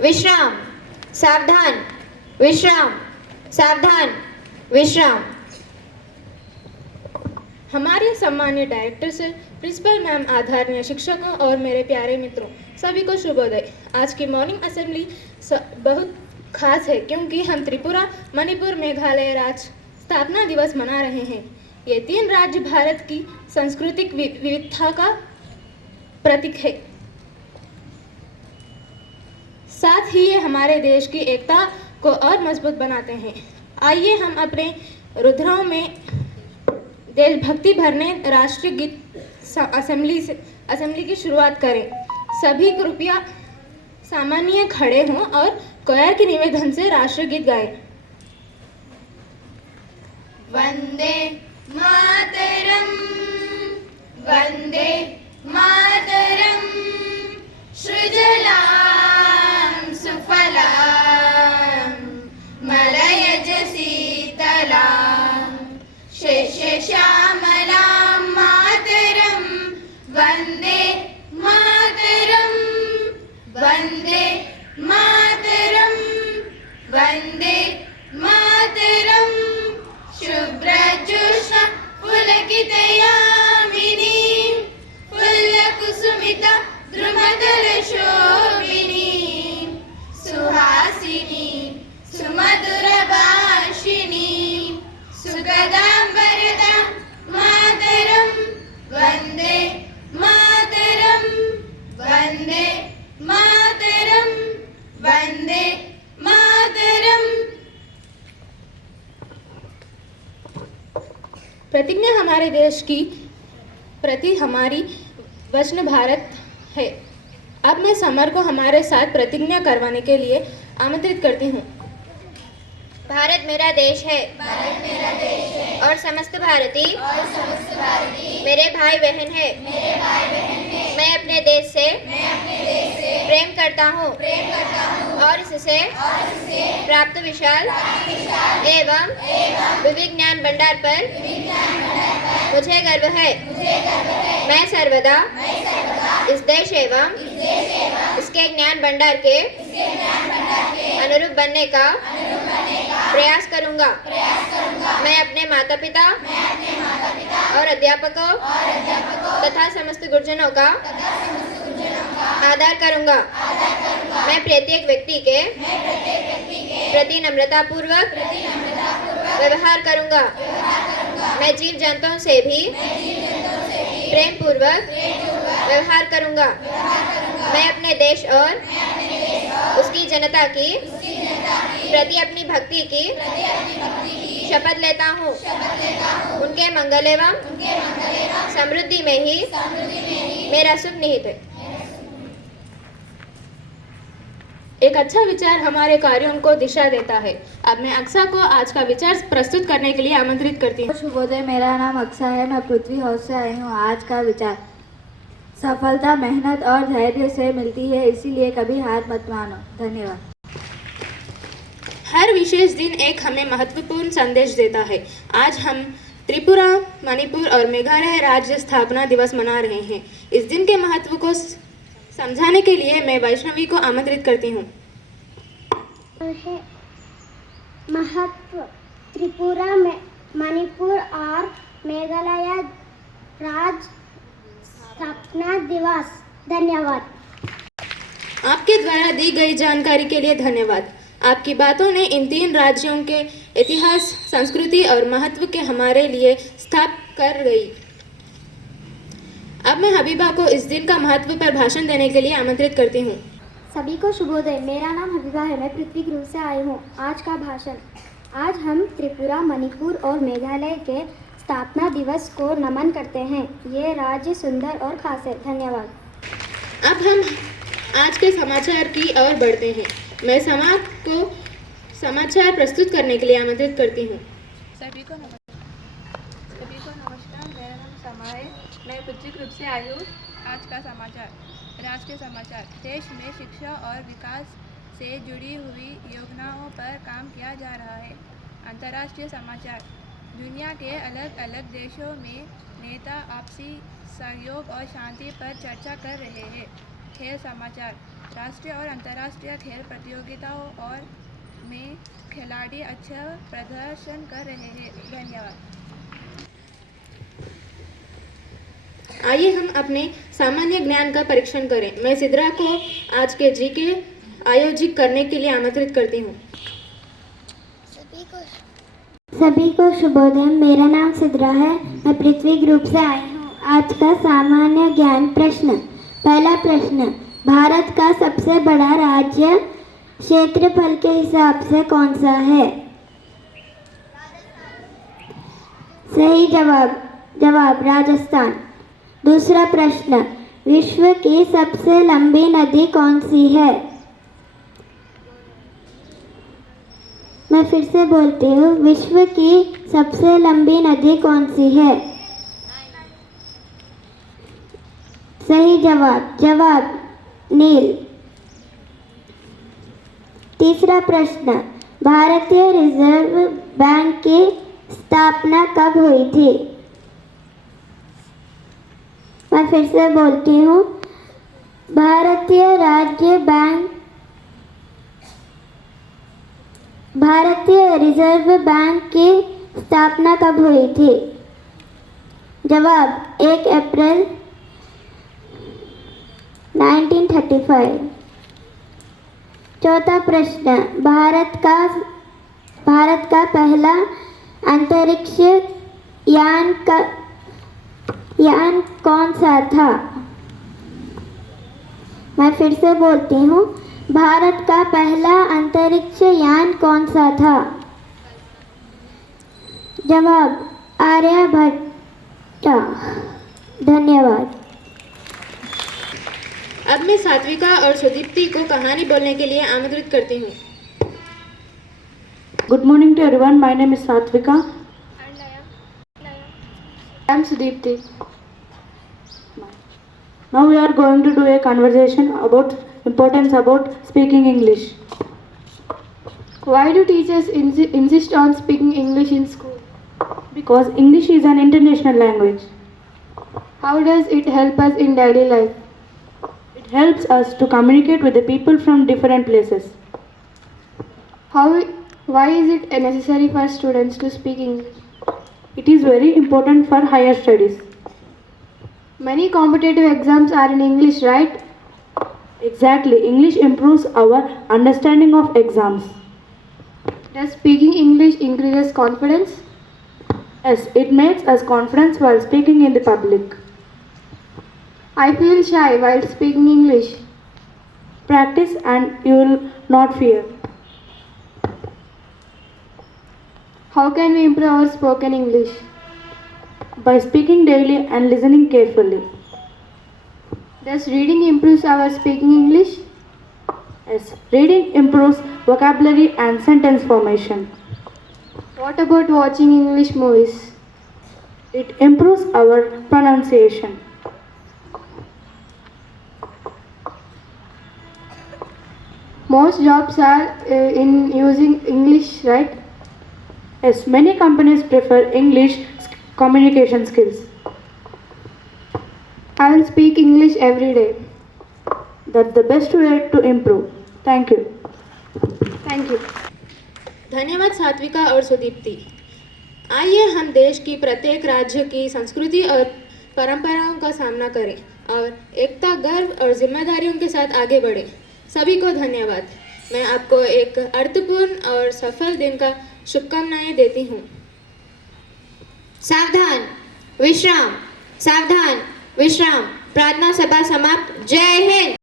विश्राम, सावधान, विश्राम, सावधान, विश्राम। हमारे सम्मानीय डायरेक्टर सर, प्रिंसिपल मैम, आदरणीय शिक्षकों और मेरे प्यारे मित्रों, सभी को शुभोदय। आज की मॉर्निंग असेंबली बहुत खास है क्योंकि हम त्रिपुरा, मणिपुर, मेघालय राज्य स्थापना दिवस मना रहे हैं। ये 3 राज्य भारत की सांस्कृतिक विविधता का प्रतीक है। साथ ही ये हमारे देश की एकता को और मजबूत बनाते हैं। आइए हम अपने रुद्रों में देशभक्ति भरने राष्ट्रीय गीत असेंबली की शुरुआत करें। सभी कृपया सामान्य खड़े हों और कोयर के निवेदन से राष्ट्रीय गीत गाएं। वंदे मातरम, वंदे मातरम, सृजलां सुफलां मलयज शीतलां शेषश्यामलां मातरं वंदे मातरं, वंदे मातरं, वंदे मातरं। शुभ्रज्योत्स्ना पुलकितयामिनी फुल्लकुसुमिता द्रुमदलशोभिनी सुहासिनी सुमधुरभाषिणी सुखदां वरदां मातरं वन्दे मातरं, वन्दे मातरं, वन्दे मातरं। प्रतिज्ञा हमारे देश की प्रति हमारी वचन भारत है। अब मैं समर को हमारे साथ प्रतिज्ञा करवाने के लिए आमंत्रित करती हूँ। भारत मेरा देश है, और समस्त भारतीय मेरे भाई बहन है। मैं अपने देश से प्रेम करता हूँ और इससे प्राप्त विशाल एवं विविध ज्ञान भंडार पर मुझे गर्व है। मैं सर्वदा इस देश एवं इसके ज्ञान भंडार के अनुरूप बनने का प्रयास करूंगा। मैं अपने माता पिता और अध्यापकों तथा समस्त गुरुजनों का आदर करूंगा। मैं प्रत्येक व्यक्ति के प्रति नम्रता पूर्वक व्यवहार करूंगा। मैं जीव जंतुओं से भी प्रेम पूर्वक व्यवहार करूंगा। मैं अपने देश और उसकी जनता की प्रति अपनी भक्ति की शपथ लेता हूँ। उनके मंगल एवं समृद्धि में ही मेरा सुख निहित है। एक अच्छा विचार हमारे कार्यों को दिशा देता है। अब मैं अक्सा को आज का विचार प्रस्तुत करने के लिए आमंत्रित करती हूँ। शुभोदय, मेरा नाम अक्सा है। मैं पृथ्वी हाउस से आई हूँ। आज का विचार: सफलता मेहनत और धैर्य से मिलती है, इसीलिए कभी हार मत मानो। धन्यवाद। हर विशेष दिन एक हमें महत्वपूर्ण संदेश देता है। आज हम त्रिपुरा, मणिपुर और मेघालय राज्य स्थापना दिवस मना रहे हैं। इस दिन के महत्व को समझाने के लिए मैं वैष्णवी को आमंत्रित करती हूँ। महत्व: त्रिपुरा, मणिपुर और मेघालय राज्य स्थापना दिवस। धन्यवाद। आपके द्वारा दी गई जानकारी के लिए धन्यवाद। आपकी बातों ने इन 3 राज्यों के इतिहास, संस्कृति और महत्व के हमारे लिए स्थापित कर गई। अब मैं हबीबा को इस दिन का महत्व पर भाषण देने के लिए आमंत्रित करती हूँ। सभी को शुभोदय। मेरा नाम हबीबा है। मैं पृथ्वी ग्रुप से आई हूँ। आज का भाषण: आज हम त्रिपुरा, मणिपुर और मेघालय के स्थापना दिवस को नमन करते हैं। ये राज्य सुंदर और खास है। धन्यवाद। अब हम आज के समाचार की ओर बढ़ते हैं। मैं समाज को समाचार प्रस्तुत करने के लिए आमंत्रित करती हूँ। सभी को नमस्कार। मेरा नाम समा है। मैं पृथ्वी ग्रुप से आई हूँ। आज का समाचार: राष्ट्रीय समाचार। देश में शिक्षा और विकास से जुड़ी हुई योजनाओं पर काम किया जा रहा है। अंतर्राष्ट्रीय समाचार: दुनिया के अलग अलग देशों में नेता आपसी सहयोग और शांति पर चर्चा कर रहे हैं। खेल समाचार: राष्ट्रीय और अंतर्राष्ट्रीय खेल प्रतियोगिताओं और में खिलाड़ी अच्छा प्रदर्शन कर रहे हैं। धन्यवाद। आइए हम अपने सामान्य ज्ञान का परीक्षण करें। मैं सिद्रा को आज के जीके आयोजित करने के लिए आमंत्रित करती हूँ। सभी को शुभोदय। मेरा नाम सिद्रा है। मैं पृथ्वी ग्रुप से आई हूँ। आज का सामान्य ज्ञान प्रश्न। पहला प्रश्न, भारत का सबसे बड़ा राज्य क्षेत्रफल के हिसाब से कौन सा है? सही जवाब राजस्थान। दूसरा प्रश्न, विश्व की सबसे लंबी नदी कौन सी है? मैं फिर से बोलती हूँ, विश्व की सबसे लंबी नदी कौन सी है? सही जवाब नील। तीसरा प्रश्न, भारतीय रिजर्व बैंक की स्थापना कब हुई थी? मैं फिर से बोलती हूँ, भारतीय रिजर्व बैंक की स्थापना कब हुई थी? जवाब 1 अप्रैल 1935। चौथा प्रश्न, भारत का पहला अंतरिक्ष यान कौन सा था? मैं फिर से बोलती हूँ, भारत का पहला अंतरिक्ष यान कौन सा था? जवाब आर्यभट्ट। धन्यवाद। अब मैं सात्विका और सुदीप्ति को कहानी बोलने के लिए आमंत्रित करती हूँ। Good morning to everyone. My name is Satvika. I am Sudipti. Now we are going to do a conversation about importance about speaking English. Why do teachers insist on speaking English in school? Because English is an international language. How does it help us in daily life? It helps us to communicate with the people from different places. Why is it necessary for students to speak English? It is very important for higher studies. Many competitive exams are in English, right? Exactly. English improves our understanding of exams. Does speaking English increases confidence? Yes, it makes us confident while speaking in the public. I feel shy while speaking English. Practice and you will not fear. How can we improve our spoken English? By speaking daily and listening carefully. Does reading improve our speaking English? Yes, reading improves vocabulary and sentence formation. What about watching English movies? It improves our pronunciation. Most jobs are in using English, right? Yes, many companies prefer English communication skills. I will speak English every day. That's the best way to improve. Thank you. Thank you. धन्यवाद सात्विका और सुदीप्ति। आइए हम देश की प्रत्येक राज्य की संस्कृति और परंपराओं का सामना करें और एकता, गर्व और जिम्मेदारियों के साथ आगे बढ़ें। सभी को धन्यवाद। मैं आपको एक अर्थपूर्ण और सफल दिन का शुभकामनाएं देती हूँ। सावधान विश्राम, सावधान विश्राम। प्रार्थना सभा समाप्त। जय हिंद।